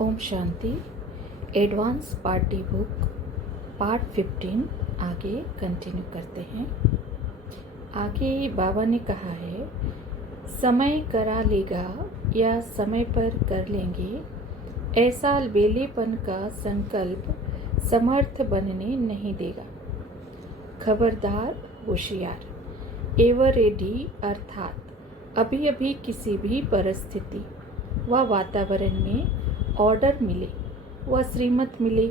Om Shanti. Advance party book part 15 आगे continue करते हैं। आगे बाबा ने कहा है, समय करा लेगा या समय पर कर लेंगे, ऐसा बेलेपन का संकल्प समर्थ बनने नहीं देगा। खबरदार, होशियार, एवर रेडी अर्थात अभी अभी किसी भी परिस्थिति व वातावरण में ऑर्डर मिले व श्रीमत मिले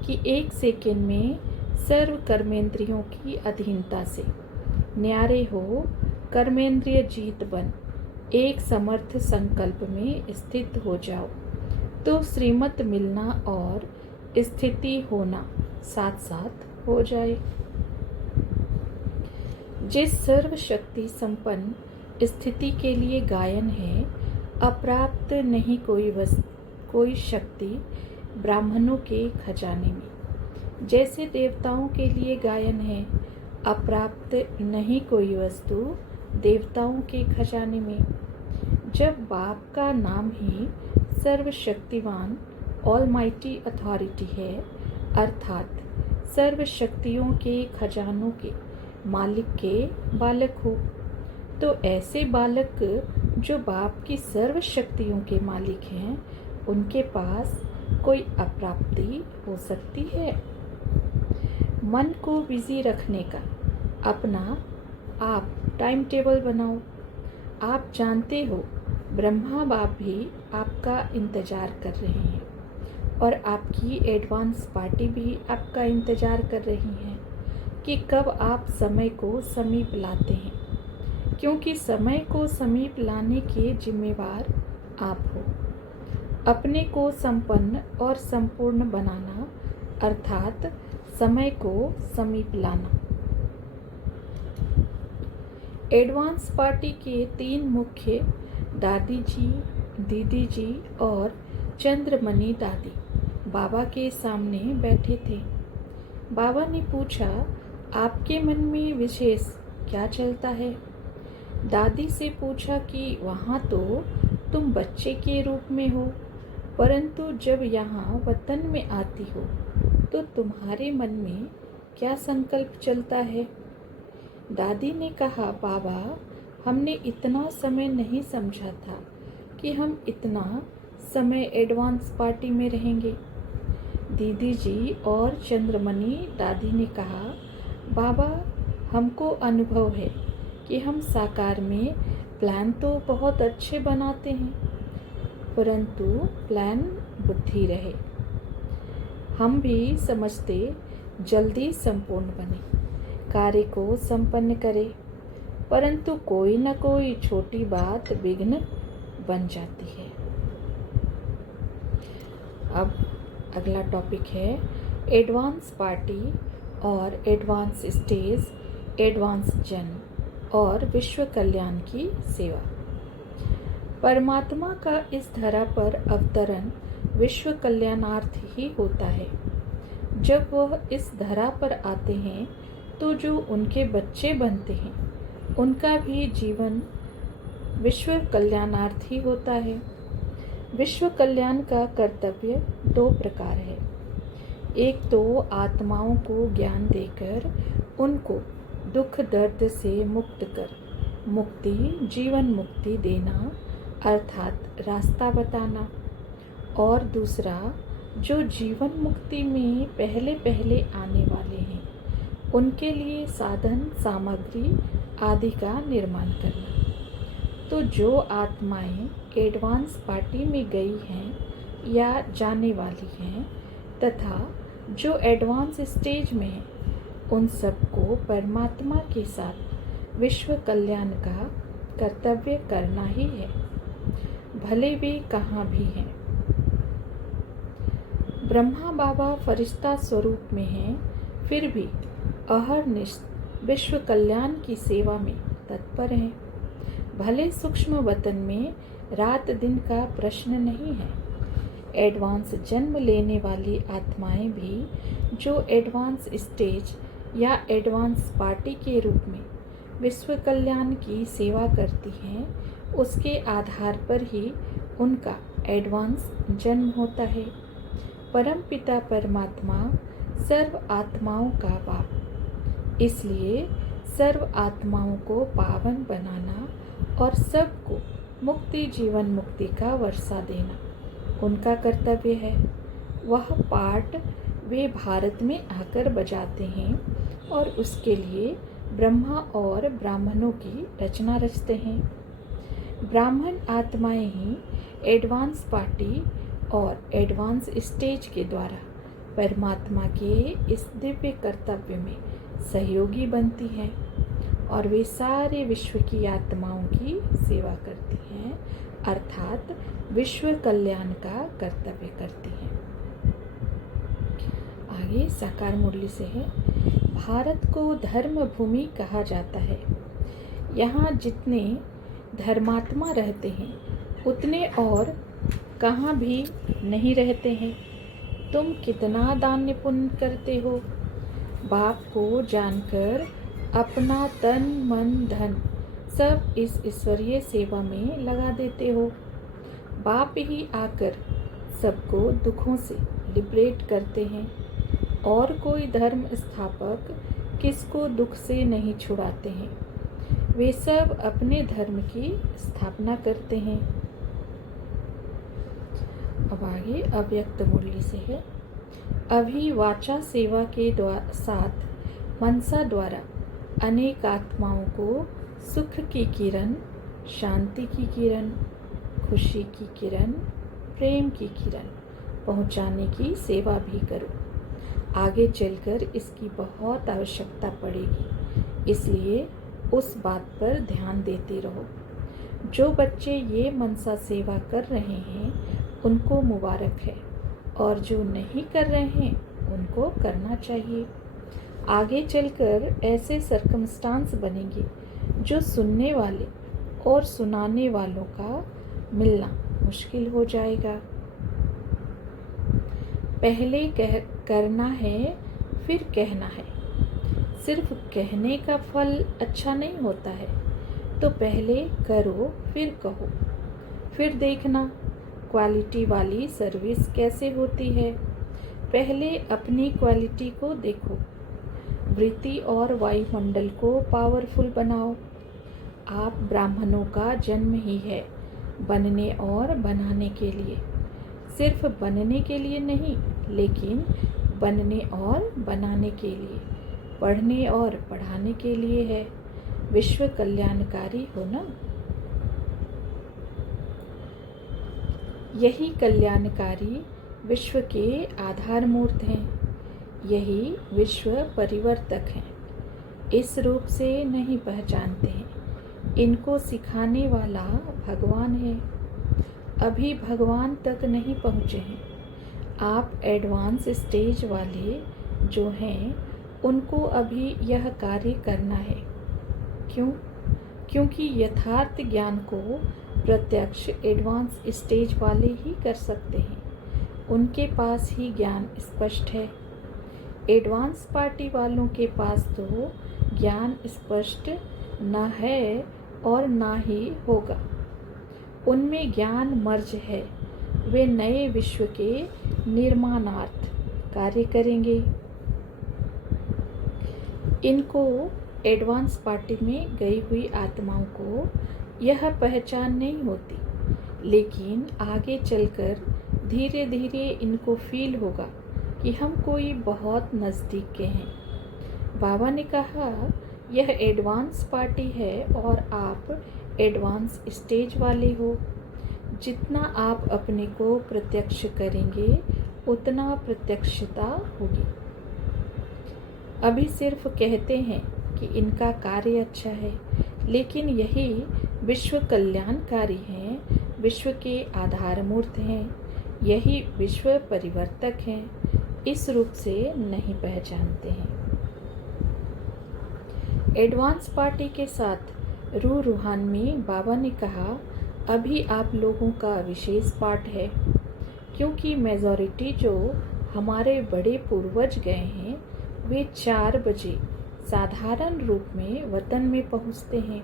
कि एक सेकेंड में सर्व कर्मेंद्रियों की अधीनता से न्यारे हो कर्मेंद्रिय जीत बन एक समर्थ संकल्प में स्थित हो जाओ, तो श्रीमत मिलना और स्थिति होना साथ साथ हो जाए। जिस सर्वशक्ति संपन्न स्थिति के लिए गायन है, अप्राप्त नहीं कोई शक्ति ब्राह्मणों के खजाने में, जैसे देवताओं के लिए गायन है, अप्राप्त नहीं कोई वस्तु देवताओं के खजाने में। जब बाप का नाम ही सर्वशक्तिवान ऑलमाइटी अथॉरिटी है, अर्थात सर्व शक्तियों के खजानों के मालिक के बालक हो, तो ऐसे बालक जो बाप की सर्व शक्तियों के मालिक हैं, उनके पास कोई अप्राप्ति हो सकती है? मन को बिजी रखने का अपना आप टाइम टेबल बनाओ। आप जानते हो, ब्रह्मा बाप भी आपका इंतज़ार कर रहे हैं और आपकी एडवांस पार्टी भी आपका इंतज़ार कर रही हैं कि कब आप समय को समीप लाते हैं, क्योंकि समय को समीप लाने के जिम्मेवार आप हो। अपने को संपन्न और संपूर्ण बनाना अर्थात समय को समीप लाना। एडवांस पार्टी के 3 मुख्य दादी जी, दीदी जी और चंद्रमणि दादी बाबा के सामने बैठे थे। बाबा ने पूछा, आपके मन में विशेष क्या चलता है? दादी से पूछा कि वहाँ तो तुम बच्चे के रूप में हो, परंतु जब यहाँ वतन में आती हो तो तुम्हारे मन में क्या संकल्प चलता है? दादी ने कहा, बाबा, हमने इतना समय नहीं समझा था कि हम इतना समय एडवांस पार्टी में रहेंगे। दीदी जी और चंद्रमणि दादी ने कहा, बाबा, हमको अनुभव है कि हम साकार में प्लान तो बहुत अच्छे बनाते हैं, परंतु प्लान बुद्धि रहे। हम भी समझते जल्दी संपूर्ण बने, कार्य को संपन्न करें, परंतु कोई न कोई छोटी बात विघ्न बन जाती है। अब अगला टॉपिक है एडवांस पार्टी और एडवांस स्टेज, एडवांस जन्म और विश्व कल्याण की सेवा। परमात्मा का इस धरा पर अवतरण विश्व कल्याणार्थ ही होता है। जब वह इस धरा पर आते हैं तो जो उनके बच्चे बनते हैं, उनका भी जीवन विश्व कल्याणार्थ ही होता है। विश्व कल्याण का कर्तव्य 2 प्रकार है। एक तो आत्माओं को ज्ञान देकर उनको दुख दर्द से मुक्त कर मुक्ति, जीवन मुक्ति देना अर्थात रास्ता बताना, और दूसरा जो जीवन मुक्ति में पहले पहले आने वाले हैं, उनके लिए साधन सामग्री आदि का निर्माण करना। तो जो आत्माएं एडवांस पार्टी में गई हैं या जाने वाली हैं तथा जो एडवांस स्टेज में हैं, उन सबको परमात्मा के साथ विश्व कल्याण का कर्तव्य करना ही है, भले वे कहाँ भी हैं। ब्रह्मा बाबा फरिश्ता स्वरूप में हैं, फिर भी अहरनिश विश्व कल्याण की सेवा में तत्पर हैं। भले सूक्ष्म वतन में रात दिन का प्रश्न नहीं है। एडवांस जन्म लेने वाली आत्माएं भी जो एडवांस स्टेज या एडवांस पार्टी के रूप में विश्व कल्याण की सेवा करती हैं, उसके आधार पर ही उनका एडवांस जन्म होता है। परम पिता परमात्मा सर्व आत्माओं का बाप, इसलिए सर्व आत्माओं को पावन बनाना और सबको मुक्ति जीवन मुक्ति का वर्षा देना उनका कर्तव्य है। वह पाठ वे भारत में आकर बजाते हैं और उसके लिए ब्रह्मा और ब्राह्मणों की रचना रचते हैं। ब्राह्मण आत्माएं ही एडवांस पार्टी और एडवांस स्टेज के द्वारा परमात्मा के इस दिव्य कर्तव्य में सहयोगी बनती हैं और वे सारे विश्व की आत्माओं की सेवा करती हैं, अर्थात विश्व कल्याण का कर्तव्य करती हैं। आगे साकार मुरली से है। भारत को धर्म भूमि कहा जाता है। यहाँ जितने धर्मात्मा रहते हैं उतने और कहाँ भी नहीं रहते हैं। तुम कितना दान पुण्य करते हो, बाप को जानकर अपना तन मन धन सब इस ईश्वरीय सेवा में लगा देते हो। बाप ही आकर सबको दुखों से लिबरेट करते हैं और कोई धर्म स्थापक किसको दुख से नहीं छुड़ाते हैं। वे सब अपने धर्म की स्थापना करते हैं। अब आगे अव्यक्त मुरली से है। अभी वाचा सेवा के साथ मनसा द्वारा अनेक आत्माओं को सुख की किरण, शांति की किरण, खुशी की किरण, प्रेम की किरण पहुंचाने की सेवा भी करो। आगे चलकर इसकी बहुत आवश्यकता पड़ेगी, इसलिए उस बात पर ध्यान देते रहो। जो बच्चे ये मनसा सेवा कर रहे हैं उनको मुबारक है और जो नहीं कर रहे हैं उनको करना चाहिए। आगे चलकर ऐसे सर्कमस्टांस बनेंगे जो सुनने वाले और सुनाने वालों का मिलना मुश्किल हो जाएगा। पहले करना है फिर कहना है। सिर्फ कहने का फल अच्छा नहीं होता है, तो पहले करो फिर कहो, फिर देखना क्वालिटी वाली सर्विस कैसे होती है। पहले अपनी क्वालिटी को देखो, वृत्ति और वायुमंडल को पावरफुल बनाओ। आप ब्राह्मणों का जन्म ही है बनने और बनाने के लिए, सिर्फ बनने के लिए नहीं, लेकिन बनने और बनाने के लिए, पढ़ने और पढ़ाने के लिए है। विश्व कल्याणकारी होना, यही कल्याणकारी विश्व के आधार मूर्त हैं, यही विश्व परिवर्तक हैं। इस रूप से नहीं पहचानते हैं, इनको सिखाने वाला भगवान है। अभी भगवान तक नहीं पहुँचे हैं। आप एडवांस स्टेज वाले जो हैं उनको अभी यह कार्य करना है। क्यों? क्योंकि यथार्थ ज्ञान को प्रत्यक्ष एडवांस स्टेज वाले ही कर सकते हैं, उनके पास ही ज्ञान स्पष्ट है। एडवांस पार्टी वालों के पास तो ज्ञान स्पष्ट न है और ना ही होगा। उनमें ज्ञान मर्ज है, वे नए विश्व के निर्माणार्थ कार्य करेंगे। इनको एडवांस पार्टी में गई हुई आत्माओं को यह पहचान नहीं होती, लेकिन आगे चलकर धीरे धीरे इनको फील होगा कि हम कोई बहुत नज़दीक के हैं। बाबा ने कहा यह एडवांस पार्टी है और आप एडवांस स्टेज वाले हो। जितना आप अपने को प्रत्यक्ष करेंगे उतना प्रत्यक्षता होगी। अभी सिर्फ कहते हैं कि इनका कार्य अच्छा है, लेकिन यही विश्व कल्याणकारी हैं, विश्व के आधार मूर्त हैं, यही विश्व परिवर्तक हैं। इस रूप से नहीं पहचानते हैं। एडवांस पार्टी के साथ रूहान में बाबा ने कहा अभी आप लोगों का विशेष पाठ है, क्योंकि मेजॉरिटी जो हमारे बड़े पूर्वज गए हैं वे 4 बजे साधारण रूप में वतन में पहुंचते हैं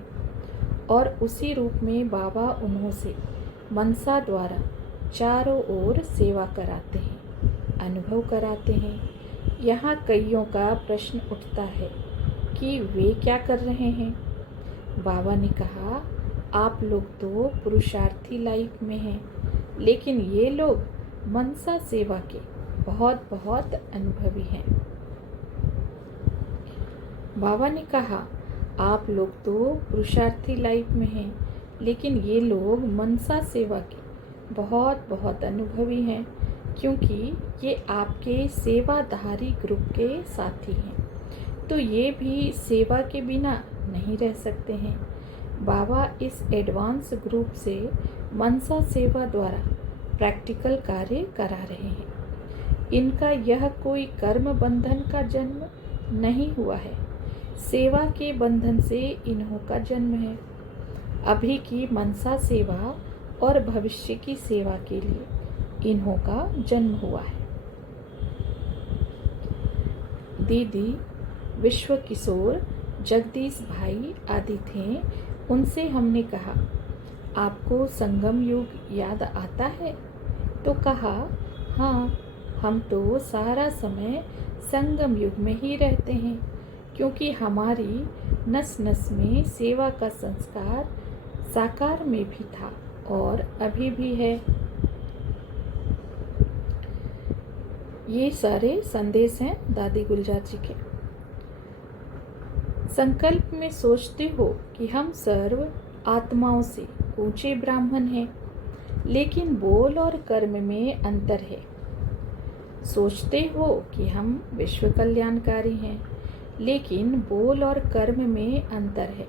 और उसी रूप में बाबा उन्हों से मनसा द्वारा चारों ओर सेवा कराते हैं, अनुभव कराते हैं। यहाँ कईयों का प्रश्न उठता है कि वे क्या कर रहे हैं। बाबा ने कहा, आप लोग तो पुरुषार्थी लाइफ में हैं, लेकिन ये लोग मनसा सेवा के बहुत बहुत अनुभवी हैं। बाबा ने कहा, आप लोग तो पुरुषार्थी लाइफ में हैं, लेकिन ये लोग मनसा सेवा के बहुत बहुत अनुभवी हैं, क्योंकि ये आपके सेवाधारी ग्रुप के साथी हैं, तो ये भी सेवा के बिना नहीं रह सकते हैं। बाबा इस एडवांस ग्रुप से मनसा सेवा द्वारा प्रैक्टिकल कार्य करा रहे हैं। इनका यह कोई कर्म बंधन का जन्म नहीं हुआ है, सेवा के बंधन से इन्हों का जन्म है। अभी की मनसा सेवा और भविष्य की सेवा के लिए इन्हों का जन्म हुआ है। दीदी, विश्व किशोर, जगदीश भाई आदि थे। उनसे हमने कहा, आपको संगम युग याद आता है? तो कहा, हाँ, हम तो सारा समय संगम युग में ही रहते हैं, क्योंकि हमारी नस नस में सेवा का संस्कार साकार में भी था और अभी भी है। ये सारे संदेश हैं दादी गुलजार जी के। संकल्प में सोचते हो कि हम सर्व आत्माओं से ऊंचे ब्राह्मण हैं, लेकिन बोल और कर्म में अंतर है। सोचते हो कि हम विश्व कल्याणकारी हैं, लेकिन बोल और कर्म में अंतर है।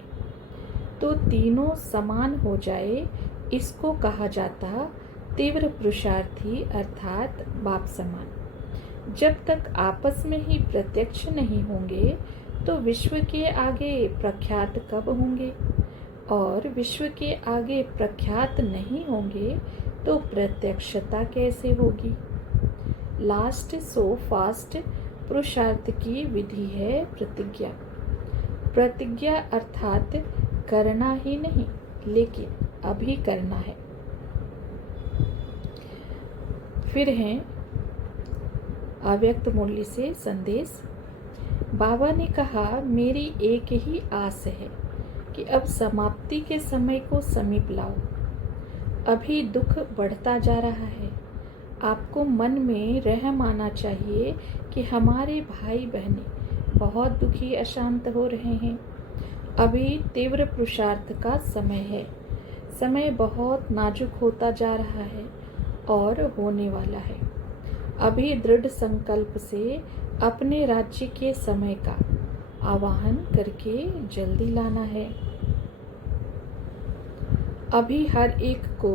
तो तीनों समान हो जाए, इसको कहा जाता तीव्र पुरुषार्थी अर्थात बाप समान। जब तक आपस में ही प्रत्यक्ष नहीं होंगे तो विश्व के आगे प्रख्यात कब होंगे, और विश्व के आगे प्रख्यात नहीं होंगे तो प्रत्यक्षता कैसे होगी। लास्ट सो फास्ट पुरुषार्थ की विधि है प्रतिज्ञा। प्रतिज्ञा अर्थात करना ही नहीं, लेकिन अभी करना है। फिर हैं अव्यक्त मुरली से संदेश। बाबा ने कहा, मेरी एक ही आस है कि अब समाप्ति के समय को समीप लाओ। अभी दुख बढ़ता जा रहा है। आपको मन में रहम आना चाहिए कि हमारे भाई बहनें बहुत दुखी अशांत हो रहे हैं। अभी तीव्र पुरुषार्थ का समय है। समय बहुत नाजुक होता जा रहा है और होने वाला है। अभी दृढ़ संकल्प से अपने राज्य के समय का आवाहन करके जल्दी लाना है। अभी हर एक को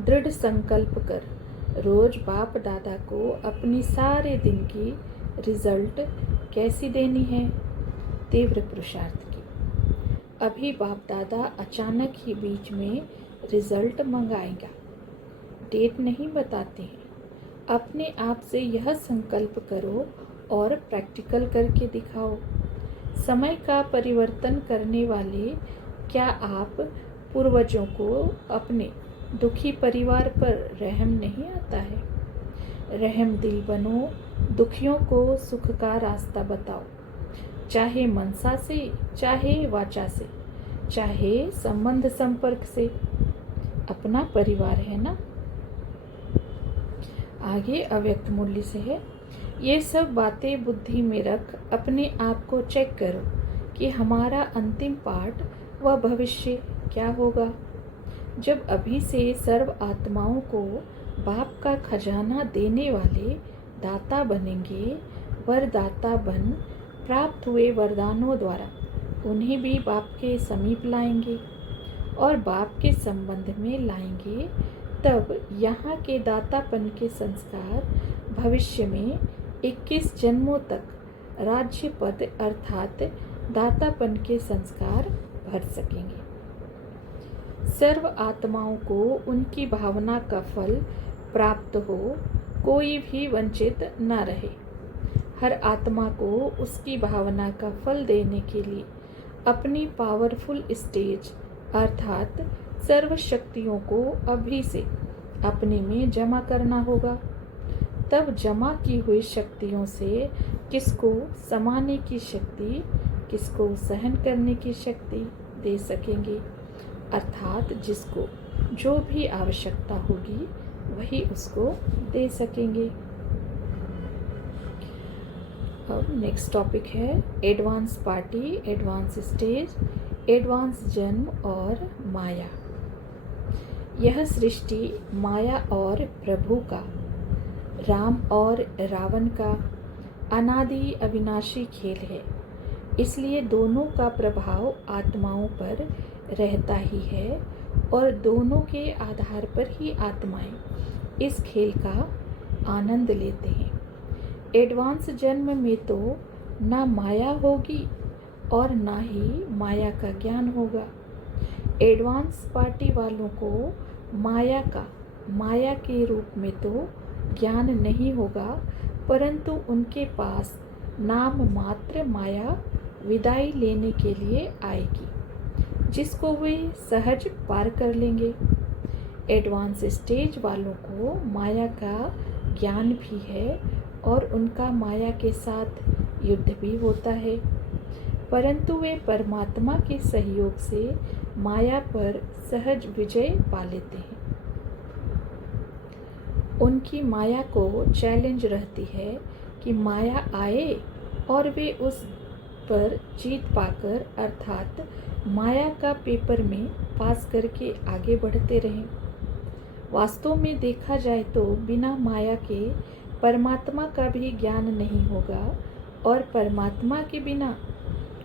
दृढ़ संकल्प कर रोज बाप दादा को अपनी सारे दिन की रिजल्ट कैसी देनी है, तीव्र पुरुषार्थ की। अभी बाप दादा अचानक ही बीच में रिजल्ट मंगाएगा, डेट नहीं बताते हैं। अपने आप से यह संकल्प करो और प्रैक्टिकल करके दिखाओ। समय का परिवर्तन करने वाले, क्या आप पूर्वजों को अपने दुखी परिवार पर रहम नहीं आता है? रहम दिल बनो, दुखियों को सुख का रास्ता बताओ, चाहे मनसा से, चाहे वाचा से, चाहे संबंध संपर्क से। अपना परिवार है ना। आगे अव्यक्त मुरली से है, ये सब बातें बुद्धि में रख अपने आप को चेक करो कि हमारा अंतिम पाठ व भविष्य क्या होगा। जब अभी से सर्व आत्माओं को बाप का खजाना देने वाले दाता बनेंगे, वरदाता बन प्राप्त हुए वरदानों द्वारा उन्हें भी बाप के समीप लाएंगे और बाप के संबंध में लाएंगे, तब यहाँ के दातापन के संस्कार भविष्य में 21 जन्मों तक राज्य पद अर्थात दातापन के संस्कार भर सकेंगे। सर्व आत्माओं को उनकी भावना का फल प्राप्त हो, कोई भी वंचित न रहे। हर आत्मा को उसकी भावना का फल देने के लिए अपनी पावरफुल स्टेज अर्थात सर्व शक्तियों को अभी से अपने में जमा करना होगा। तब जमा की हुई शक्तियों से किसको समाने की शक्ति, किसको सहन करने की शक्ति दे सकेंगे, अर्थात जिसको जो भी आवश्यकता होगी वही उसको दे सकेंगे। अब नेक्स्ट टॉपिक है advance party, advance stage, advance जन्म और माया। यह सृष्टि माया और प्रभु का, राम और रावण का अनादि अविनाशी खेल है। इसलिए दोनों का प्रभाव आत्माओं पर रहता ही है और दोनों के आधार पर ही आत्माएं इस खेल का आनंद लेते हैं। एडवांस जन्म में तो ना माया होगी और ना ही माया का ज्ञान होगा। एडवांस पार्टी वालों को माया के रूप में तो ज्ञान नहीं होगा, परंतु उनके पास नाम मात्र माया विदाई लेने के लिए आएगी, जिसको वे सहज पार कर लेंगे। एडवांस स्टेज वालों को माया का ज्ञान भी है और उनका माया के साथ युद्ध भी होता है, परंतु वे परमात्मा के सहयोग से माया पर सहज विजय पा लेते हैं। उनकी माया को चैलेंज रहती है कि माया आए और वे उस पर जीत पाकर अर्थात माया का पेपर में पास करके आगे बढ़ते रहें। वास्तव में देखा जाए तो बिना माया के परमात्मा का भी ज्ञान नहीं होगा और परमात्मा के बिना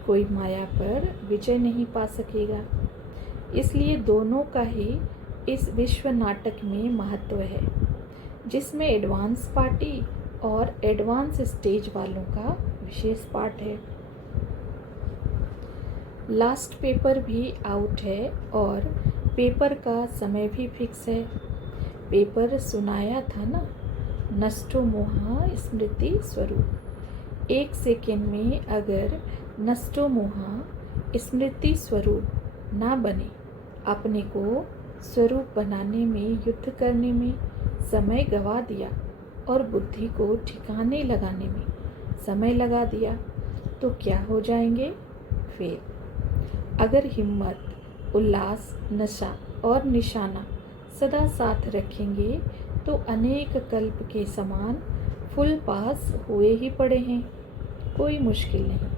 कोई माया पर विजय नहीं पा सकेगा। इसलिए दोनों का ही इस विश्व नाटक में महत्व है, जिसमें एडवांस पार्टी और एडवांस स्टेज वालों का विशेष पार्ट है। लास्ट पेपर भी आउट है और पेपर का समय भी फिक्स है। पेपर सुनाया था ना, नष्टो मोहा स्मृति स्वरूप। 1 सेकेंड में अगर नष्टो मोहा स्मृति स्वरूप ना बने, अपने को स्वरूप बनाने में, युद्ध करने में समय गवा दिया और बुद्धि को ठिकाने लगाने में समय लगा दिया, तो क्या हो जाएंगे? फेल। अगर हिम्मत, उल्लास, नशा और निशाना सदा साथ रखेंगे तो अनेक कल्प के समान फुल पास हुए ही पड़े हैं, कोई मुश्किल नहीं।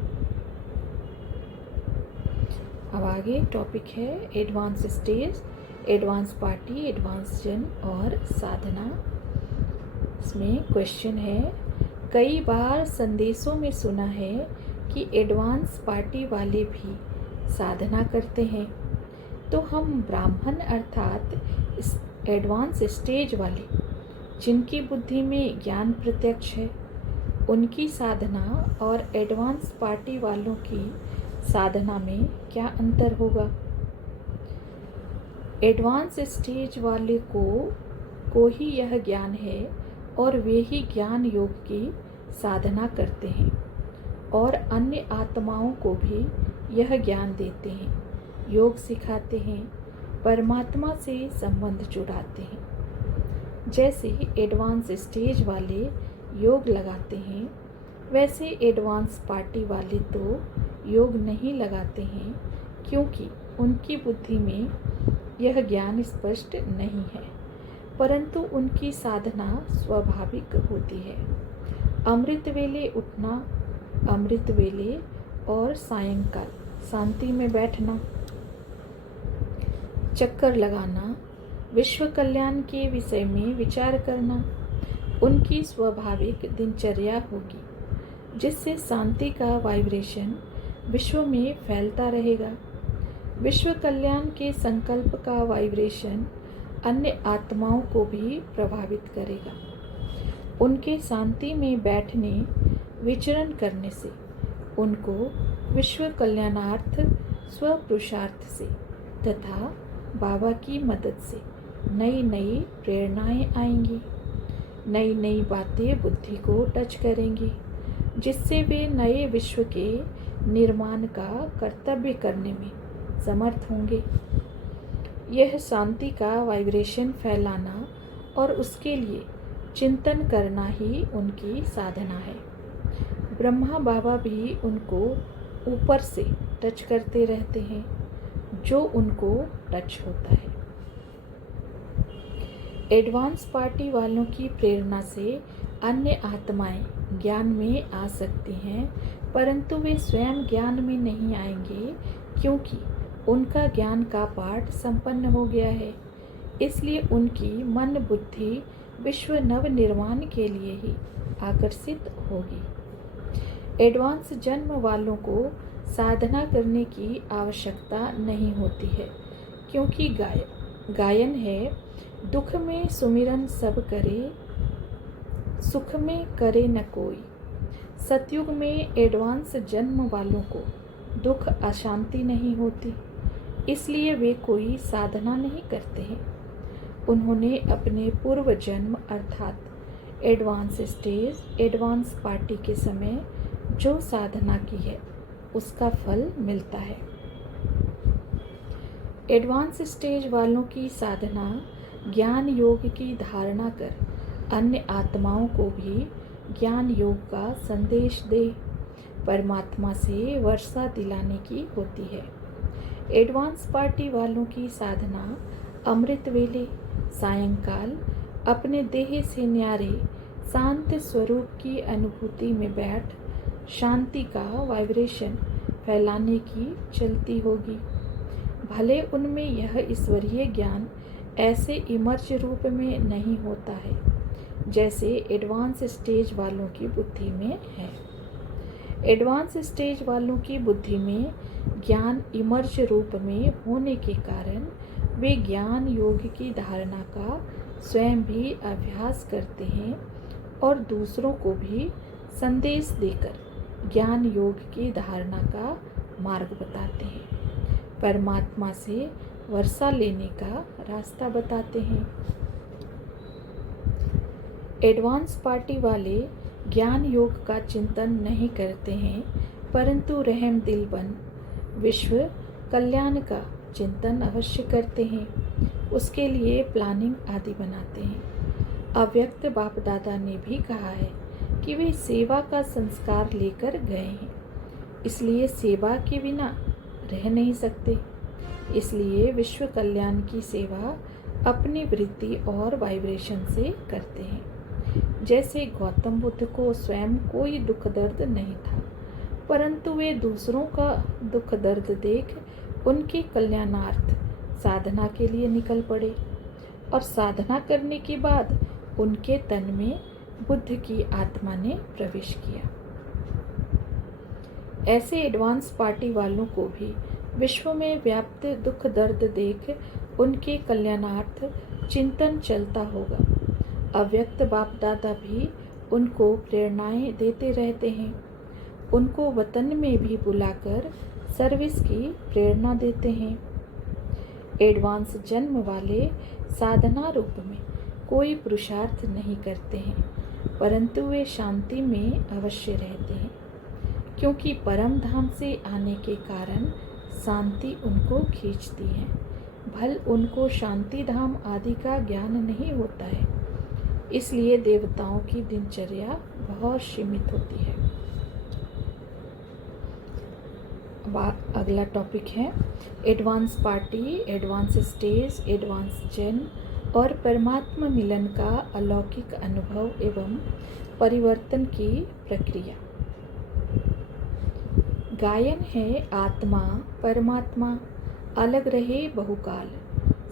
अब आगे टॉपिक है advance stage, advance party, advance जन और साधना। इसमें क्वेश्चन है, कई बार संदेशों में सुना है कि एडवांस पार्टी वाले भी साधना करते हैं, तो हम ब्राह्मण अर्थात एडवांस स्टेज वाले, जिनकी बुद्धि में ज्ञान प्रत्यक्ष है, उनकी साधना और एडवांस पार्टी वालों की साधना में क्या अंतर होगा? एडवांस स्टेज वाले को ही यह ज्ञान है और वे ही ज्ञान योग की साधना करते हैं और अन्य आत्माओं को भी यह ज्ञान देते हैं, योग सिखाते हैं, परमात्मा से संबंध जुड़ाते हैं। जैसे एडवांस स्टेज वाले योग लगाते हैं, वैसे एडवांस पार्टी वाले तो योग नहीं लगाते हैं, क्योंकि उनकी बुद्धि में यह ज्ञान स्पष्ट नहीं है, परंतु उनकी साधना स्वाभाविक होती है। अमृत वेले उठना, अमृत वेले और सायंकाल शांति में बैठना, चक्कर लगाना, विश्व कल्याण के विषय में विचार करना उनकी स्वाभाविक दिनचर्या होगी, जिससे शांति का वाइब्रेशन विश्व में फैलता रहेगा। विश्व कल्याण के संकल्प का वाइब्रेशन अन्य आत्माओं को भी प्रभावित करेगा। उनके शांति में बैठने, विचरण करने से उनको विश्व कल्याणार्थ स्वपुरुषार्थ से तथा बाबा की मदद से नई नई प्रेरणाएं आएंगी, नई नई बातें बुद्धि को टच करेंगी, जिससे वे नए विश्व के निर्माण का कर्तव्य करने में समर्थ होंगे। यह शांति का वाइब्रेशन फैलाना और उसके लिए चिंतन करना ही उनकी साधना है। ब्रह्मा बाबा भी उनको ऊपर से टच करते रहते हैं, जो उनको टच होता है। एडवांस पार्टी वालों की प्रेरणा से अन्य आत्माएं ज्ञान में आ सकती हैं, परंतु वे स्वयं ज्ञान में नहीं आएंगे, क्योंकि उनका ज्ञान का पाठ संपन्न हो गया है। इसलिए उनकी मन बुद्धि विश्व नव निर्माण के लिए ही आकर्षित होगी। एडवांस जन्म वालों को साधना करने की आवश्यकता नहीं होती है, क्योंकि गायन है, दुख में सुमिरन सब करे, सुख में करे न कोई। सतयुग में एडवांस जन्म वालों को दुख अशांति नहीं होती, इसलिए वे कोई साधना नहीं करते हैं। उन्होंने अपने पूर्व जन्म अर्थात एडवांस स्टेज, एडवांस पार्टी के समय जो साधना की है उसका फल मिलता है। एडवांस स्टेज वालों की साधना ज्ञान योग की धारणा कर अन्य आत्माओं को भी ज्ञान योग का संदेश दे, परमात्मा से वर्षा दिलाने की होती है। एडवांस पार्टी वालों की साधना अमृत वेले सायंकाल अपने देह से न्यारे शांत स्वरूप की अनुभूति में बैठ शांति का वाइब्रेशन फैलाने की चलती होगी। भले उनमें यह ईश्वरीय ज्ञान ऐसे इमर्ज रूप में नहीं होता है जैसे एडवांस स्टेज वालों की बुद्धि में है। एडवांस स्टेज वालों की बुद्धि में ज्ञान इमर्ज रूप में होने के कारण वे ज्ञान योग की धारणा का स्वयं भी अभ्यास करते हैं और दूसरों को भी संदेश देकर ज्ञान योग की धारणा का मार्ग बताते हैं, परमात्मा से वर्षा लेने का रास्ता बताते हैं। एडवांस पार्टी वाले ज्ञान योग का चिंतन नहीं करते हैं, परंतु रहम दिल बन विश्व कल्याण का चिंतन अवश्य करते हैं, उसके लिए प्लानिंग आदि बनाते हैं। अव्यक्त बाप दादा ने भी कहा है कि वे सेवा का संस्कार लेकर गए हैं, इसलिए सेवा के बिना रह नहीं सकते। इसलिए विश्व कल्याण की सेवा अपनी वृत्ति और वाइब्रेशन से करते हैं। जैसे गौतम बुद्ध को स्वयं कोई दुख दर्द नहीं था, परंतु वे दूसरों का दुख दर्द देख उनके कल्याणार्थ साधना के लिए निकल पड़े और साधना करने के बाद उनके तन में बुद्ध की आत्मा ने प्रवेश किया। ऐसे एडवांस पार्टी वालों को भी विश्व में व्याप्त दुख दर्द देख उनके कल्याणार्थ चिंतन चलता होगा। अव्यक्त बाप दादा भी उनको प्रेरणाएं देते रहते हैं, उनको वतन में भी बुलाकर सर्विस की प्रेरणा देते हैं। एडवांस जन्म वाले साधना रूप में कोई पुरुषार्थ नहीं करते हैं, परंतु वे शांति में अवश्य रहते हैं, क्योंकि परम धाम से आने के कारण शांति उनको खींचती है। भल उनको शांति धाम आदि का ज्ञान नहीं होता है, इसलिए देवताओं की दिनचर्या बहुत सीमित होती है। अगला टॉपिक है advance party, advance stage, advance जन्म और परमात्मा मिलन का अलौकिक अनुभव एवं परिवर्तन की प्रक्रिया। गायन है आत्मा परमात्मा अलग रहे बहुकाल,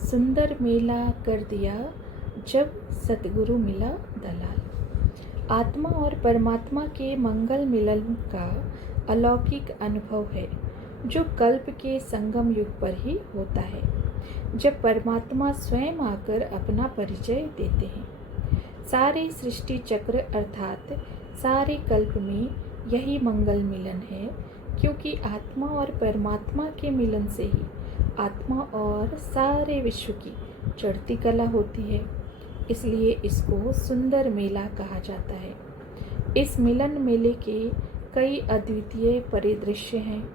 सुंदर मेला कर दिया जब सतगुरु मिला दलाल। आत्मा और परमात्मा के मंगल मिलन का अलौकिक अनुभव है जो कल्प के संगम युग पर ही होता है, जब परमात्मा स्वयं आकर अपना परिचय देते हैं। सारे सृष्टि चक्र अर्थात सारे कल्प में यही मंगल मिलन है, क्योंकि आत्मा और परमात्मा के मिलन से ही आत्मा और सारे विश्व की चढ़ती कला होती है, इसलिए इसको सुंदर मेला कहा जाता है। इस मिलन मेले के कई अद्वितीय परिदृश्य हैं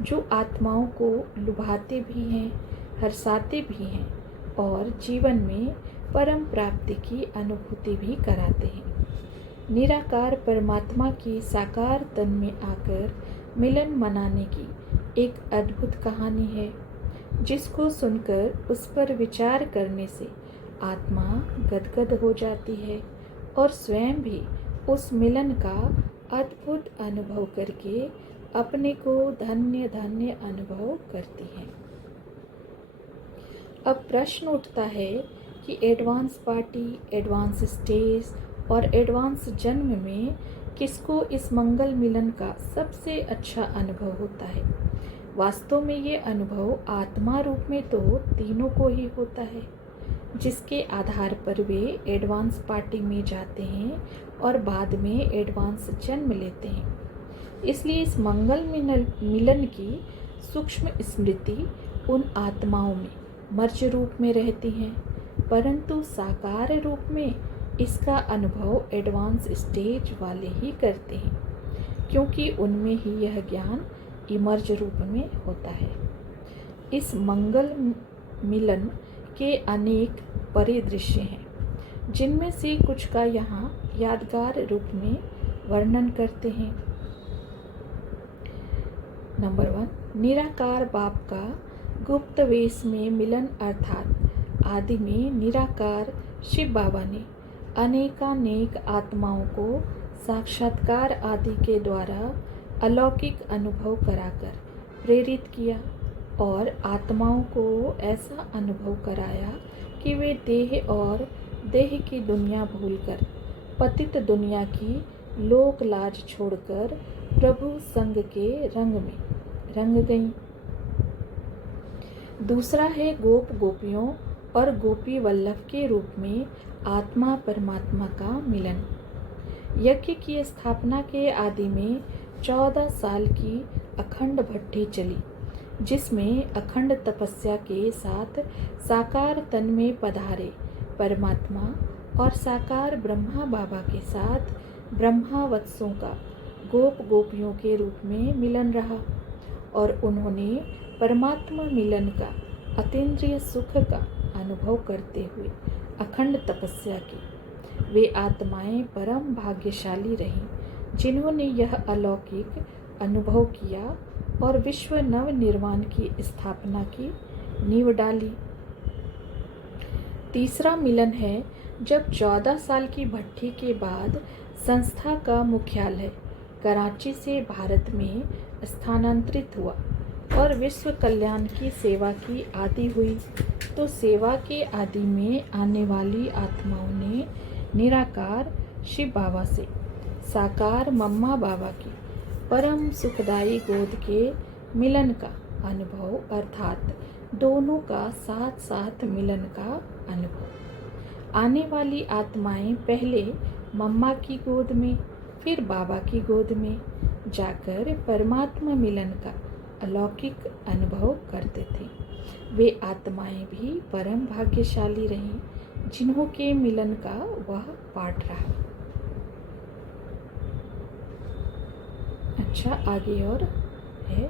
जो आत्माओं को लुभाते भी हैं, हर्षाते भी हैं और जीवन में परम प्राप्ति की अनुभूति भी कराते हैं। निराकार परमात्मा की साकार तन में आकर मिलन मनाने की एक अद्भुत कहानी है, जिसको सुनकर उस पर विचार करने से आत्मा गदगद हो जाती है और स्वयं भी उस मिलन का अद्भुत अनुभव करके अपने को धन्य धन्य अनुभव करती है। अब प्रश्न उठता है कि एडवांस पार्टी, एडवांस स्टेज और एडवांस जन्म में किसको इस मंगल मिलन का सबसे अच्छा अनुभव होता है। वास्तव में ये अनुभव आत्मा रूप में तो तीनों को ही होता है, जिसके आधार पर वे एडवांस पार्टी में जाते हैं और बाद में एडवांस जन्म लेते हैं। इसलिए इस मंगल मिलन की सूक्ष्म स्मृति उन आत्माओं में मर्ज रूप में रहती हैं, परंतु साकार रूप में इसका अनुभव एडवांस स्टेज वाले ही करते हैं, क्योंकि उनमें ही यह ज्ञान इमर्ज रूप में होता है। इस मंगल मिलन के अनेक परिदृश्य हैं, जिनमें से कुछ का यहाँ यादगार रूप में वर्णन करते हैं। नंबर 1, निराकार बाप का गुप्त वेश में मिलन, अर्थात आदि में निराकार शिव बाबा ने अनेकानेक आत्माओं को साक्षात्कार आदि के द्वारा अलौकिक अनुभव कराकर प्रेरित किया और आत्माओं को ऐसा अनुभव कराया कि वे देह और देह की दुनिया भूलकर पतित दुनिया की लोक लाज छोड़कर प्रभु संग के रंग में रंग गईं। दूसरा है गोप गोपियों और गोपी वल्लभ के रूप में आत्मा परमात्मा का मिलन। यज्ञ की स्थापना के आदि में 14 साल की अखंड भट्टी चली, जिसमें अखंड तपस्या के साथ साकार तन में पधारे परमात्मा और साकार ब्रह्मा बाबा के साथ ब्रह्मा वत्सों का गोप गोपियों के रूप में मिलन रहा और उन्होंने परमात्मा मिलन का अतीन्द्रिय सुख का अनुभव करते हुए अखंड तपस्या की। वे आत्माएं परम भाग्यशाली रहीं, जिन्होंने यह अलौकिक अनुभव किया और विश्व नव निर्माण की स्थापना की नींव डाली। तीसरा मिलन है जब 14 साल की भट्टी के बाद संस्था का मुख्यालय कराची से भारत में स्थानांतरित हुआ और विश्व कल्याण की सेवा की आदि हुई, तो सेवा के आदि में आने वाली आत्माओं ने निराकार शिव बाबा से साकार मम्मा बाबा की परम सुखदायी गोद के मिलन का अनुभव, अर्थात दोनों का साथ साथ मिलन का अनुभव। आने वाली आत्माएं पहले मम्मा की गोद में फिर बाबा की गोद में जाकर परमात्मा मिलन का अलौकिक अनुभव करते थे। वे आत्माएं भी परम भाग्यशाली रहीं, जिन्हों के मिलन का वह पाठ रहा। अच्छा, आगे और है।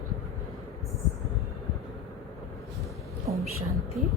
ओम शांति।